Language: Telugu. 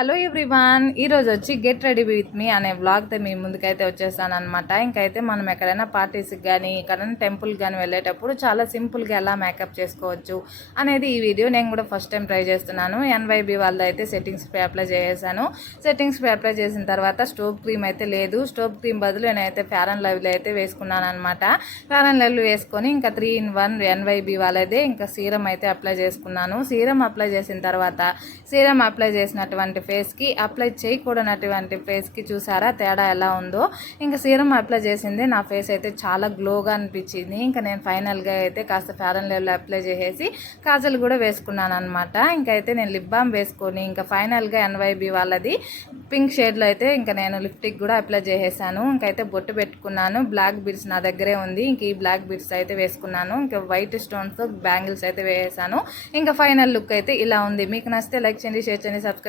హలో ఎవ్రీవన్, ఈరోజు వచ్చి గెట్ రెడీ విత్ మీ అనే వ్లాగ్తో మీ ముందుకైతే వచ్చేసాను అనమాట. ఇంకైతే మనం ఎక్కడైనా పార్టీస్కి కానీ ఎక్కడైనా టెంపుల్కి కానీ వెళ్ళేటప్పుడు చాలా సింపుల్గా ఎలా మేకప్ చేసుకోవచ్చు అనేది ఈ వీడియో. నేను కూడా ఫస్ట్ టైం ట్రై చేస్తున్నాను. ఎన్వైబీ వాళ్ళది అయితే సెట్టింగ్ స్ప్రే అప్లై చేసేసాను. సెట్టింగ్ స్ప్రే అప్లై చేసిన తర్వాత స్టోవ్ క్రీమ్ అయితే లేదు. స్టోవ్ క్రీమ్ బదులు నేనైతే ఫేర్ అండ్ లవ్లీ అయితే వేసుకున్నాను అనమాట. ఫేర్ అండ్ లవ్లీ వేసుకొని ఇంకా 3-in-1 ఎన్వైబీ వాళ్ళదే ఇంకా సీరం అయితే అప్లై చేసుకున్నాను. సీరం అప్లై చేసిన తర్వాత సీరం అప్లై చేసినటువంటి ఫేస్కి అప్లై చేయకూడనటువంటి ఫేస్కి చూసారా తేడా ఎలా ఉందో. ఇంకా సీరం అప్లై చేసింది నా ఫేస్ అయితే చాలా గ్లోగా అనిపించింది. ఇంకా నేను ఫైనల్గా అయితే కాస్త ఫేర్ అండ్ లవ్లీ అప్లై చేసేసి కాజల్ కూడా వేసుకున్నాను అనమాట. ఇంకైతే నేను లిప్ బామ్ వేసుకొని ఇంకా ఫైనల్గా ఎన్వైబీ వాళ్ళది పింక్ షేడ్లో అయితే ఇంకా నేను లిప్స్టిక్ కూడా అప్లై చేసేసాను. ఇంకైతే బొట్టు పెట్టుకున్నాను. బ్లాక్ బీడ్స్ నా దగ్గరే ఉంది. ఇంక ఈ బ్లాక్ బీడ్స్ అయితే వేసుకున్నాను. ఇంకా వైట్ స్టోన్స్ బ్యాంగిల్స్ అయితే వేసాను. ఇంకా ఫైనల్ లుక్ అయితే ఇలా ఉంది. మీకు నచ్చితే లైక్ చేయండి, షేర్ చేయండి, సబ్స్క్రైబ్